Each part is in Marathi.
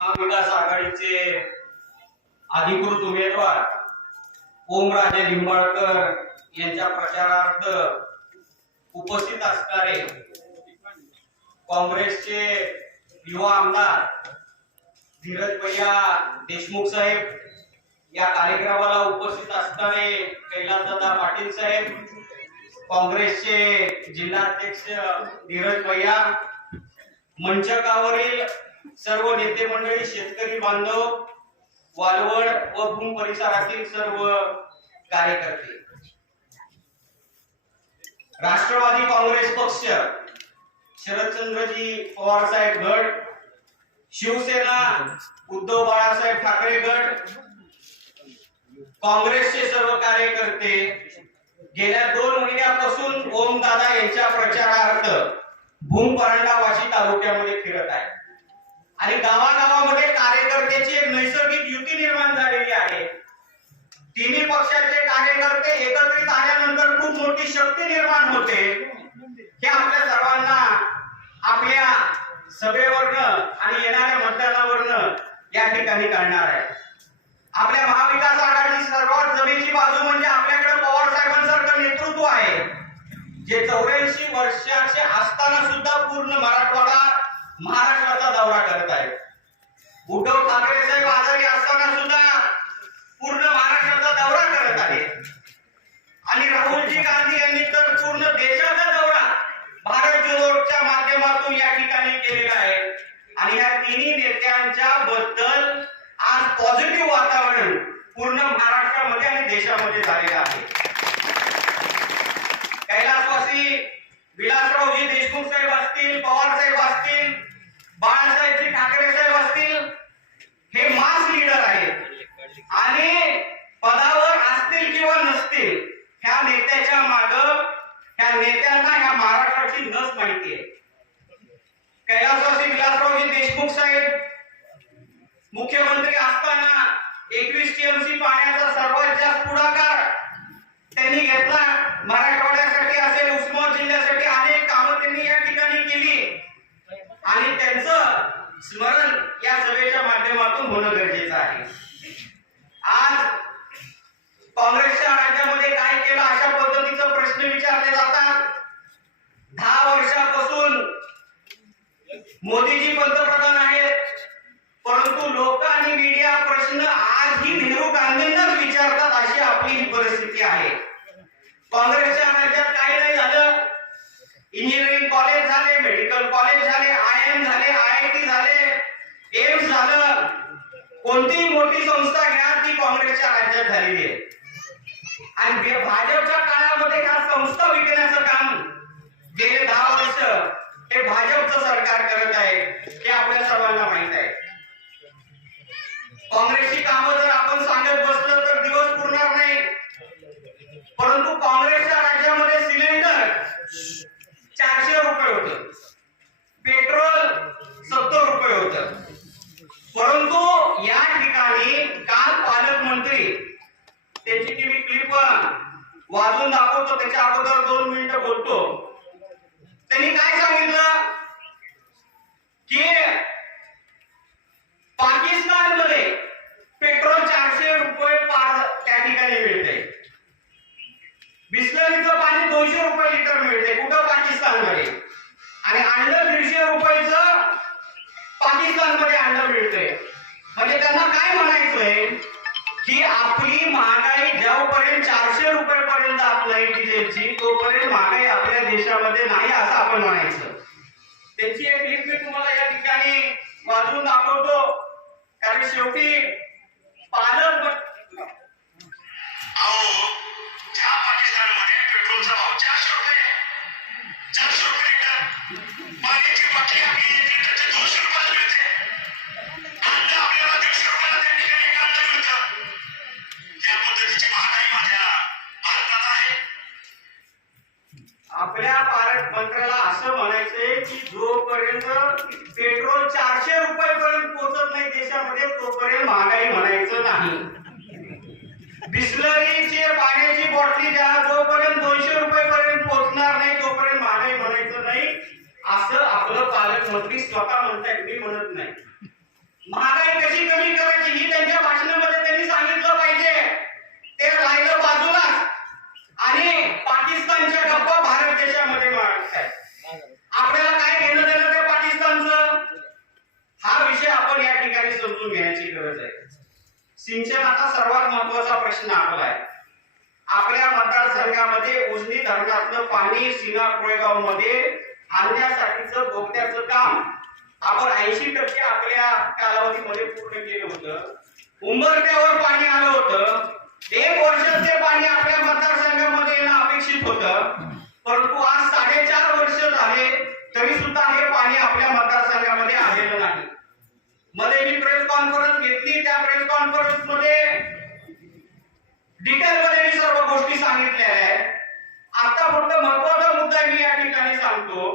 महाविकास आघाडीचे अधिकृत उमेदवार ओमराजे निंबाळकर यांच्या प्रचारार्थ उपस्थित असणारे काँग्रेसचे युवा आमदार धीरज भैया देशमुख साहेब या कार्यक्रमाला उपस्थित असणारे कैलासदादा पाटील साहेब काँग्रेसचे जिल्हाध्यक्ष धीरज भैया मंचकावरील सर्व नेते मंडळी शेतकरी बांधव वालवड व भूम परिसरातील सर्व कार्यकर्ते. राष्ट्रवादी काँग्रेस पक्ष शरदचंद्रजी पवार साहेब गड शिवसेना उद्धव बाळासाहेब ठाकरे गट काँग्रेसचे सर्व कार्यकर्ते गेल्या दोन महिन्यापासून ओम दादा यांच्या प्रचारार्थ भूम परांडा वाशी तालुक्यामध्ये फिरत आहे आणि गावागावामध्ये कार्यकर्त्याची एक नैसर्गिक युती निर्माण झालेली आहे. तिन्ही पक्षाचे कार्यकर्ते एकत्रित आल्यानंतर खूप मोठी शक्ती निर्माण होते. हे आपल्या सर्वांना आपल्या सभेवरनं आणि येणाऱ्या मतदानावरनं या ठिकाणी कळणार आहे. आपल्या महाविकास आघाडी सर्वात जमेची बाजू म्हणजे आपल्याकडे पवार साहेबांसारखं नेतृत्व आहे जे चौऱ्याऐंशी वर्षाचे असताना सुद्धा पूर्ण मराठवाडा महाराष्ट्राचा दौरा करत आहेत उद्धव ठाकरे साहेब आजारी असताना सुद्धा पूर्ण महाराष्ट्राचा दौरा करत आहे. आणि राहुलजी गांधी यांनी तर पूर्ण देशाचा दौरा भारत जोडच्या माध्यमातून या ठिकाणी केलेला आहे. आणि या तिन्ही नेत्यांच्या बद्दल आज पॉझिटिव्ह वातावरण पूर्ण महाराष्ट्रामध्ये आणि देशामध्ये झालेलं आहे. कैलासवासी विलासरावजी देशमुख साहेब असतील पवार साहेब असतील बाळासाहेबजी ठाकरे साहेब असतील हे मास लीडर आहेत आणि पदावर असतील किंवा नसतील ह्या नेत्याच्या माग ह्या नेत्यांना ह्या महाराष्ट्राची नस माहिती आहे कैलासवासी विलासरावजी देशमुख साहेब मुख्यमंत्री असताना एकवीस टीएमसी पाण्याचा सर्वात जास्त पुढाकार त्यांनी घेतला. मराठवाड्यासाठी असेल उस्मान जिल्ह्यासाठी अनेक कामं त्यांनी या ठिकाणी केली. आणि त्यांचं स्मरण या सभेच्या माध्यमातून होणं गरजेचं आहे. आज काँग्रेसच्या राज्यामध्ये काय केलं अशा पद्धतीचा प्रश्न विचारले जातात. दहा वर्षापासून मोदीजी पंतप्रधान आहेत परंतु लोक आणि मीडिया प्रश्न आजही नेहरू गांधींनाच विचारतात अशी आपली ही परिस्थिती आहे काँग्रेसच्या राज्यात काही नाही झालं. इंजिनिअरिंग कॉलेज झाले मेडिकल कॉलेज झाले आय एम झाले आय आय टी झाले एम्स झालं. कोणतीही मोठी संस्था घ्या ती काँग्रेसच्या राज्यात झालेली आहे. आणि भाजपच्या काळामध्ये का संस्था विकण्याचं काम गेले दहा वर्ष हे भाजपचं सरकार करत आहे हे आपल्या सर्वांना पालकमंत्री त्याची ती मी क्लिप वाजून दाखवतो. त्याच्या अगोदर दोन मिनिट बोलतो. त्यांनी काय सांगितलं? की पाकिस्तानमध्ये पेट्रोल चारशे रुपये पार त्या ठिकाणी मिळते. बिस्लरीचं पाणी दोनशे रुपये लिटर मिळते कुठं? पाकिस्तानमध्ये. आणि अंड दीडशे रुपयाचं पाकिस्तानमध्ये अंड मिळते. म्हणजे त्यांना काय म्हणायचंय? की आपली महागाई जेव्हापर्यंत चारशे रुपये पर्यंत आपल्या डिझेलची तोपर्यंत महागाई आपल्या देशामध्ये नाही असं आपण म्हणायचं. त्याची एक क्लिप मी तुम्हाला या ठिकाणी वाजवून दाखवतो. कारण शेवटी पालक पेट्रोलचा भाव चारशे रुपये चारशे रुपये लिटर पाण्याची बाटली आम्ही असं आपलं पालकमंत्री स्वतः म्हणताय मी म्हणत नाही. महागाई कशी कमी करायची? ही त्यांच्या भाषणामध्ये त्यांनी सांगितलं पाहिजे. ते राहिलं बाजूलाच आणि पाकिस्तानच्या गप्पा भारत देशामध्ये आपल्याला काय घेणं देणं ते पाकिस्तानचं? हा विषय आपण या ठिकाणी समजून घेण्याची गरज आहे. सिंचनाचा सर्वात महत्त्वाचा प्रश्न आपला आहे. आपल्या मतदारसंघामध्ये उजनी धरणातलं पाणी सिना कोळेगावमध्ये आणण्यासाठीचं भोगण्याचं काम आपण ऐंशी टक्के आपल्या कालावधीमध्ये पूर्ण केलं होतं. उंबरट्यावर पाणी आलं होतं. एक वर्ष ते पाणी आपल्या मतदारसंघामध्ये येणं अपेक्षित होतं. परंतु आज साडेचार वर्ष झाले तरी सुद्धा हे पाणी आपल्या मतदारसंघामध्ये आलेलं नाही. मध्ये मी प्रेस कॉन्फरन्स घेतली. त्या प्रेस कॉन्फरन्समध्ये डिटेल मध्ये मी सर्व गोष्टी सांगितल्या आहेत. आता फक्त महत्वाचं मुद्दा मी या ठिकाणी सांगतो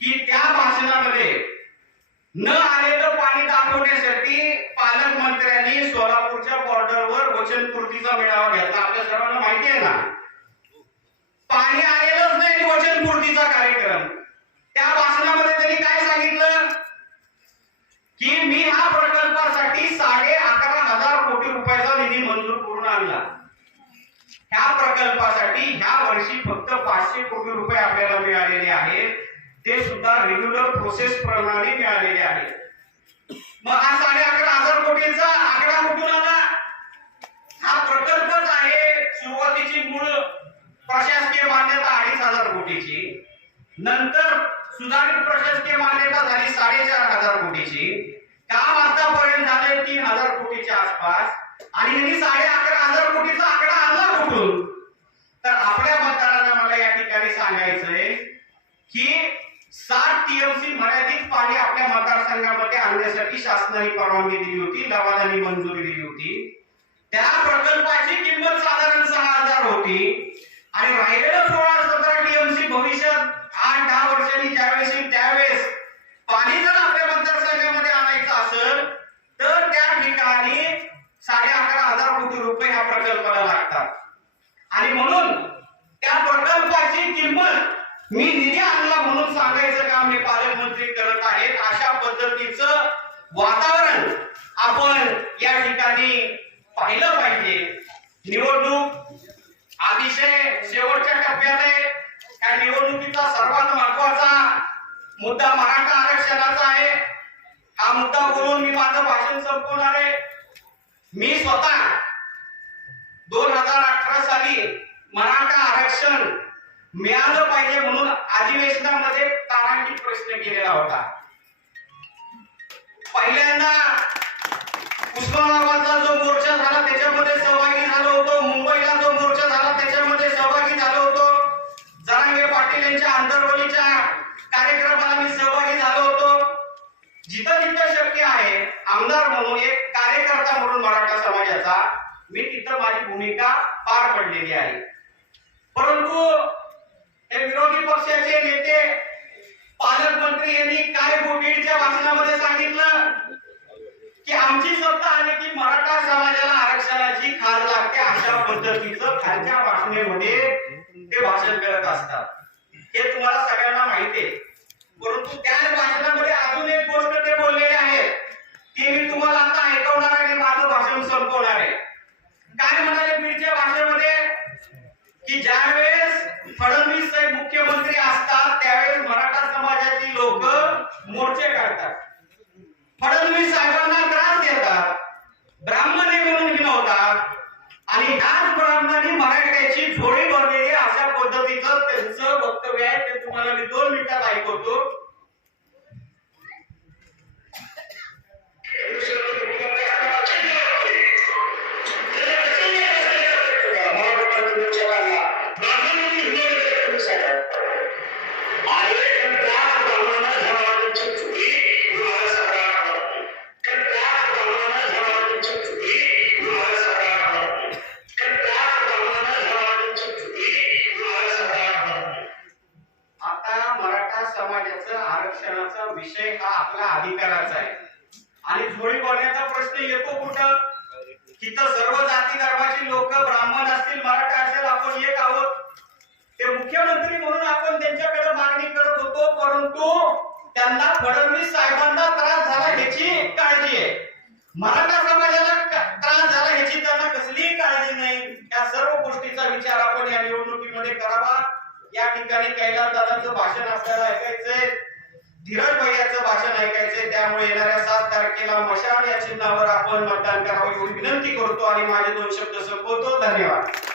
की त्या भाषणामध्ये न आलेलं पाणी दाखवण्यासाठी पालकमंत्र्यांनी सोलापूरच्या बॉर्डरवर वचनपूर्तीचा मेळावा घेतला. आपल्या सर्वांना माहिती आहे ना? पाणी आलेलंच नाही वचनपूर्तीचा कार्यक्रम त्या भाषणामध्ये त्यांनी काय सांगितलं की मी हा प्रकल्पासाठी साडे अकरा हजार कोटी रुपयाचा निधी मंजूर करून आणला ह्या प्रकल्पासाठी ह्या वर्षी फक्त पाचशे कोटी रुपये आपल्याला मिळालेले आहेत. ते सुद्धा रेग्युलर प्रोसेस प्रमाणे मिळालेले आहेत. मग हा साडे अकरा हजार कोटीचा आकडा कुठून आला? हा प्रकल्पच आहे सुरुवातीची मूळ प्रशासकीय मान्यता अडीच हजार कोटीची. नंतर सुधारित प्रशासकीय मान्यता झाली साडेचार हजार कोटीची. काम आतापर्यंत झाले तीन हजार कोटीच्या आसपास. आणि यांनी साडे अकरा हजार कोटीचा आकडा आणला कुठून? तर आपल्या मतदारांना मला या ठिकाणी सांगायचंय की सात टीएमसी मर्यादित पाणी आपल्या मतदारसंघामध्ये आणण्यासाठी शासनाने परवानगी दिली होती लवादाने मंजुरी दिली होती. त्या प्रकल्पाची किंमत साधारण सहा हजार होती. आणि राहिलेलं सोळा सतरा टीएमसी भविष्यात आठ दहा वर्षांनी ज्यावेळेस त्या त्यावेळेस पाणी जर आपल्या मतदारसंघामध्ये आणायचं असेल तर त्या ठिकाणी साडे अकरा हजार कोटी रुपये ह्या प्रकल्पाला लागतात आणि म्हणून त्या प्रकल्पाची किंमत मी निधी आणला म्हणून सांगायचं काम हे पालकमंत्री करत आहेत. अशा पद्धतीचं वातावरण आपण या ठिकाणी पाहिलं पाहिजे. निवडणूक अतिशय शेवटच्या टप्प्यात आहे. या निवडणुकीचा सर्वात महत्त्वाचा मुद्दा मराठा आरक्षणाचा आहे. हा मुद्दा बोलून मी माझं भाषण संपवणार आहे. मी स्वतः दोन हजार अठरा साली मराठा आरक्षण मिळालं पाहिजे म्हणून अधिवेशनामध्ये तारांकित प्रश्न केलेला होता. पहिल्यांदा उस्मानाबादचा जो मोर्चा झाला त्याच्यामध्ये सव्वा झालो होतो मुंबईला जो मोर्चा झाला त्याच्यामध्ये सहभागी झालो होतो जरांगे पाटील यांच्या आंतरवलीच्या कार्यक्रमाला मी सहभागी झालो होतो जिथं जिथं शक्य आहे आमदार म्हणून एक कार्यकर्ता म्हणून मराठा समाजाचा मी तिथं माझी भूमिका पार पडलेली आहे परंतु हे विरोधी पक्षाचे नेते पालकमंत्री यांनी काय बोटीच्या भाषणामध्ये सांगितलं की आमची सत्ता आली की मराठा समाजाला आरक्षणाची खाल लागते अशा पद्धतीचं खालच्या भाषणेमध्ये ते भाषण करत असतात हे तुम्हाला सगळ्यांना माहिती आहे परंतु त्याच भाषणामध्ये अजून एक गोष्ट ते बोललेले आहेत ती मी तुम्हाला आता ऐकवणार आणि माझं भाषण संपवणार आहे काय म्हणाले बीडच्या भाषेमध्ये की ज्यावेळेस फडणवीस साहेब मुख्यमंत्री असतात त्यावेळेस मराठा समाजाची लोक मोर्चे काढतात फडणवीस साहेबांना त्रास देतात ब्राह्मण आहे म्हणून विनवतात आणि आज ब्राह्मणांनी मराठ्याची झोळी भरलेली अशा पद्धतीचं त्यांचं वक्तव्य आहे. ते तुम्हाला मी दोन मिनिटात ऐकवतो. विषय हा आपला अधिकाराचा आहे. आणि झोळी बोलण्याचा प्रश्न येतो कुठं? तिथं सर्व जाती धर्माची लोक ब्राह्मण असतील मराठा असेल आपण एक आहोत. ते मुख्यमंत्री म्हणून आपण त्यांच्याकडे मागणी करत होतो परंतु त्यांना फडणवीस साहेबांना त्रास झाला ह्याची काळजी आहे. मराठा समाजाला त्रास झाला ह्याची त्यांना कसलीही काळजी नाही. या सर्व गोष्टीचा विचार आपण या निवडणुकीमध्ये करावा. या ठिकाणी कैलास दादांचं भाषण आपल्याला ऐकायचंय. धीरज त्यामुळे येणाऱ्या सात तारखेला तारखेला मशाल या चिन्हावर आपण मतदान करावं एवढी विनंती करतो आणि माझे दोन शब्द संपवतो. धन्यवाद.